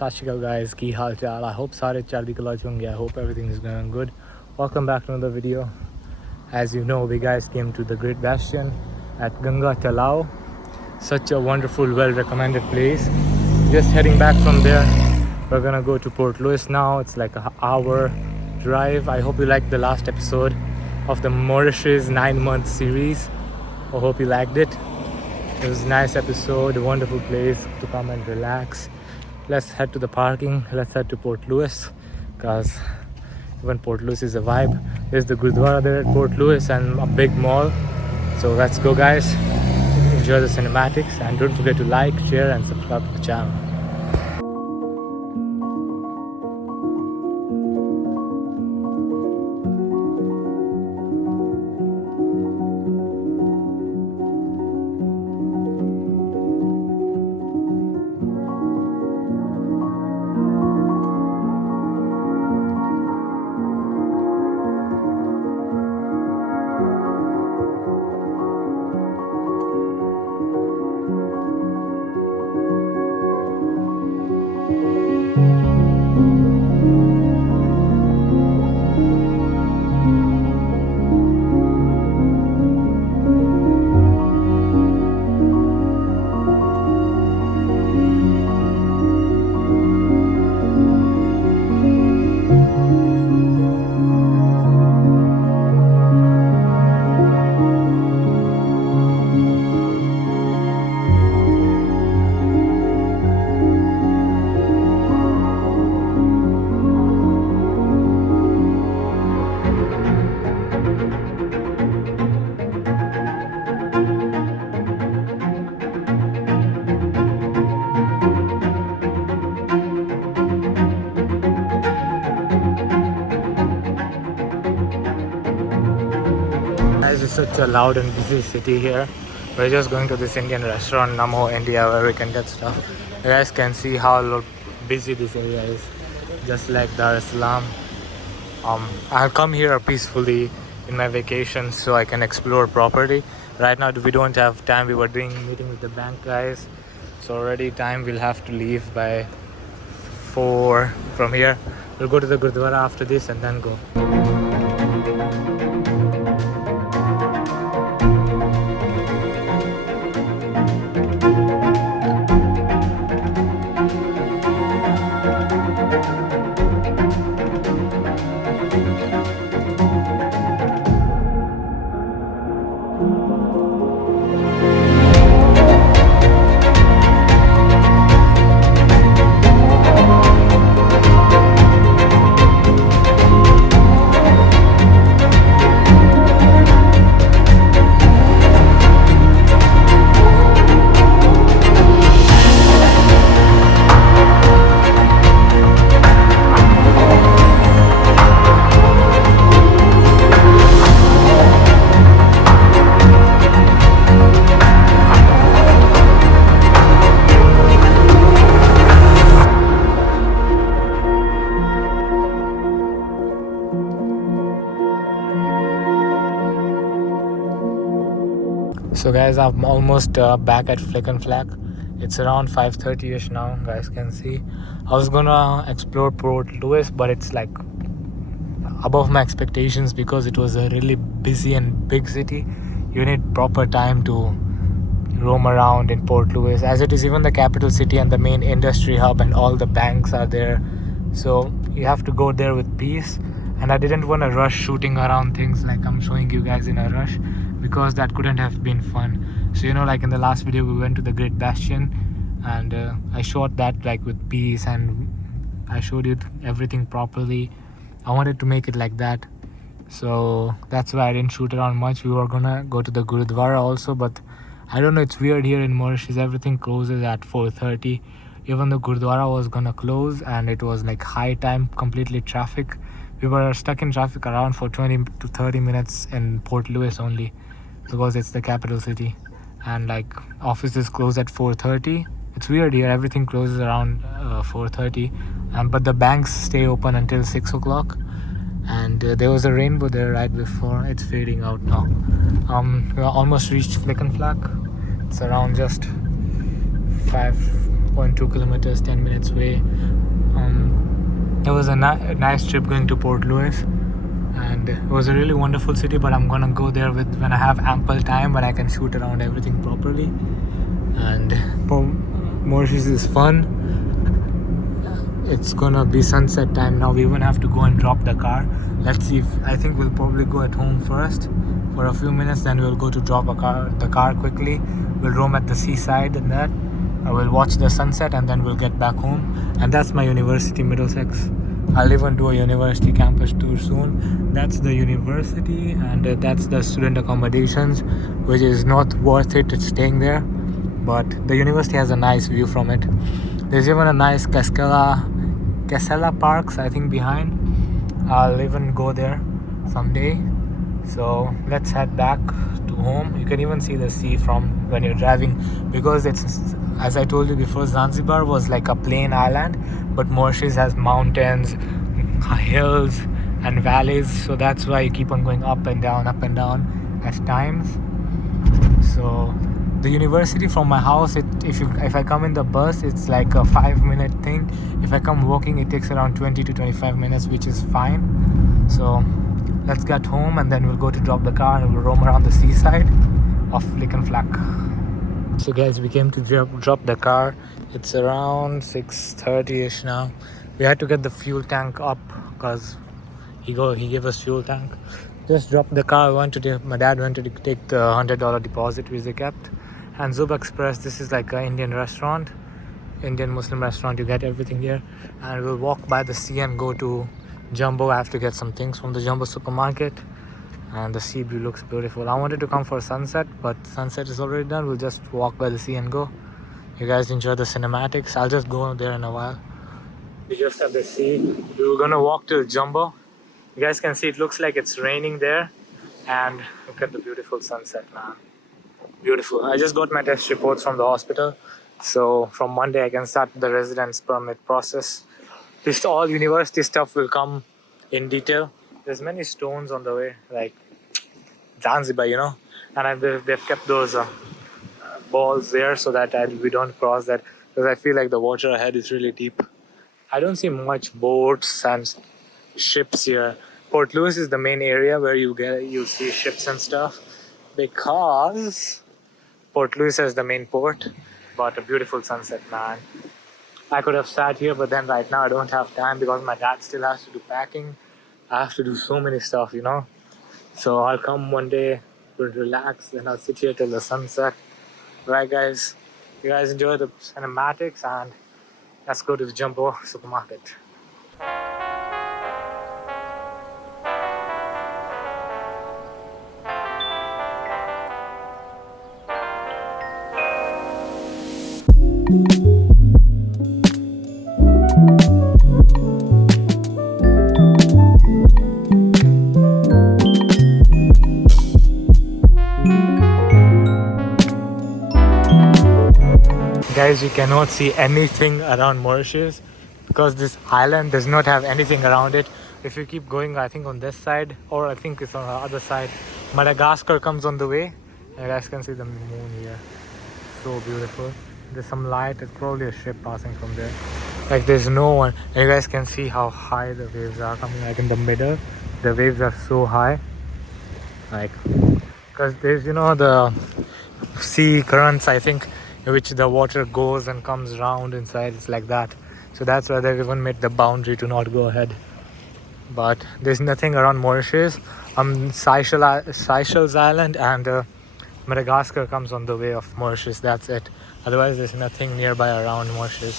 ਸਤਿ ਸ਼੍ਰੀ ਅਕਾਲ guys, ਕੀ ਹਾਲ ਚਾਲ? I hope ਸਾਰੇ ਚੜ੍ਹਦੀ ਕਲਾ ਚ ਹੋਣਗੇ. I hope everything is going good. Welcome back to another video. As you know, we guys came to the Great Bastion at Ganga Talao. Such a wonderful, well recommended place. Just heading back from there. We're gonna go to Port Louis now. It's like an hour drive. I hope you liked the last episode of the Mauritius 9-month series. I hope you liked it. It was a nice episode, a wonderful place to come and relax. Let's head to the parking. Let's head to Port Louis, because even Port Louis is a vibe. There's the Gurdwara there at Port Louis and a big mall. So let's go guys, enjoy the cinematics, and don't forget to like, share and subscribe to the channel. Guys, it's such a loud and busy city here. We're just going to this Indian restaurant, Namo India, where we can get stuff. You guys can see how busy this area is, just like Dar es Salaam. I've come here peacefully in my vacation so I can explore properly. Right now we don't have time. We were doing meeting with the bank guys, so already time. We'll have to leave by 4 from here. We'll go to the Gurdwara after this and then go. So guys, I'm almost back at Flick and Flack. It's around 5:30ish now, guys can see. I was gonna explore Port Louis, but it's like above my expectations because it was a really busy and big city. You need proper time to roam around in Port Louis, as it is even the capital city and the main industry hub, and all the banks are there. So you have to go there with peace. And I didn't want to rush shooting around things like I'm showing you guys in a rush, because that couldn't have been fun. So you know, like in the last video we went to the Great Bastion, and I shot that like with peace, and I showed you everything properly. I wanted to make it like that, so that's why I didn't shoot around much. We were gonna go to the Gurudwara also, but I don't know, it's weird here in Mauritius, everything closes at 4:30. Even the Gurudwara was gonna close, and it was like high time, completely traffic. We were stuck in traffic around for 20 to 30 minutes in Port Louis only, because it's the capital city, and like offices close at 4:30. It's weird here, everything closes around 4:30, but the banks stay open until 6 o'clock. And there was a rainbow there right before. It's fading out now. We almost reached Flick and Flack. It's around just 5.2 kilometers, 10 minutes away. It was a nice trip going to Port Louis, and it was a really wonderful city, but I'm gonna go there when I have ample time, when I can shoot around everything properly. And Mauritius is fun. It's gonna be sunset time now. We even have to go and drop the car. Let's see I think we'll probably go at home first for a few minutes, then we'll go to drop the car quickly. We'll roam at the seaside, and that I will watch the sunset, and then we'll get back home. And that's my university, Middlesex. I'll even do a university campus tour soon. That's the university, and that's the student accommodations, which is not worth it staying there, but the university has a nice view from it. There's even a nice Casella Parks, I think, behind. I'll even go there someday. So let's head back to home. You can even see the sea from when you're driving, because it's, as I told you before, Zanzibar was like a plain island, but Mauritius has mountains, hills and valleys, so that's why you keep on going up and down at times. So the university from my house, if I come in the bus, it's like a 5-minute thing. If I come walking, it takes around 20 to 25 minutes, which is fine. So let's get home, and then we'll go to drop the car, and we'll roam around the seaside of Flick and Flack. So guys, we came to drop the car. It's around 6:30ish now. We had to get the fuel tank up because he gave us fuel tank. Just dropped the car. My dad wanted to take the $100 deposit which they kept. And Zub Express, this is like an Indian restaurant, Indian Muslim restaurant. You get everything here. And we'll walk by the sea and go to Jumbo. I have to get some things from the Jumbo supermarket. And the sea view looks beautiful. I wanted to come for sunset, but sunset is already done. We'll just walk by the sea and go. You guys enjoy the cinematics. I'll just go there in a while. We just have the sea. We were gonna walk to Jumbo. You guys can see it looks like it's raining there. And look at the beautiful sunset, man. Beautiful. I just got my test reports from the hospital. So from Monday I can start the residence permit process. This all university stuff will come in detail. There's many stones on the way, like Zanzibar, you know. And they've kept those balls there so that we don't cross that, because I feel like the water ahead is really deep. I don't see much boats and ships here. Port Louis is the main area where you see ships and stuff, because Port Louis is the main port. But a beautiful sunset, man. I could have sat here, but then right now I don't have time because my dad still has to do packing. I have to do so many stuff, you know. So I'll come one day, we'll relax, then I'll sit here till the sunset. Right, guys? You guys enjoy the cinematics, and let's go to the Jumbo supermarket. Guys, you cannot see anything around Mauritius because this island does not have anything around it. If you keep going, I think on this side, or I think it's on the other side, Madagascar comes on the way. You guys can see the moon here. So beautiful. There's some light. It's probably a ship passing from there. Like there's no one. And you guys can see how high the waves are coming. Like in the middle, the waves are so high. Like, because there's, you know, the sea currents, I think, in which the water goes and comes round inside. It's like that. So that's why they've even made the boundary to not go ahead. But there's nothing around Mauritius. Seychelles Island and Madagascar comes on the way of Mauritius. That's it. Otherwise, there's nothing nearby around Mauritius.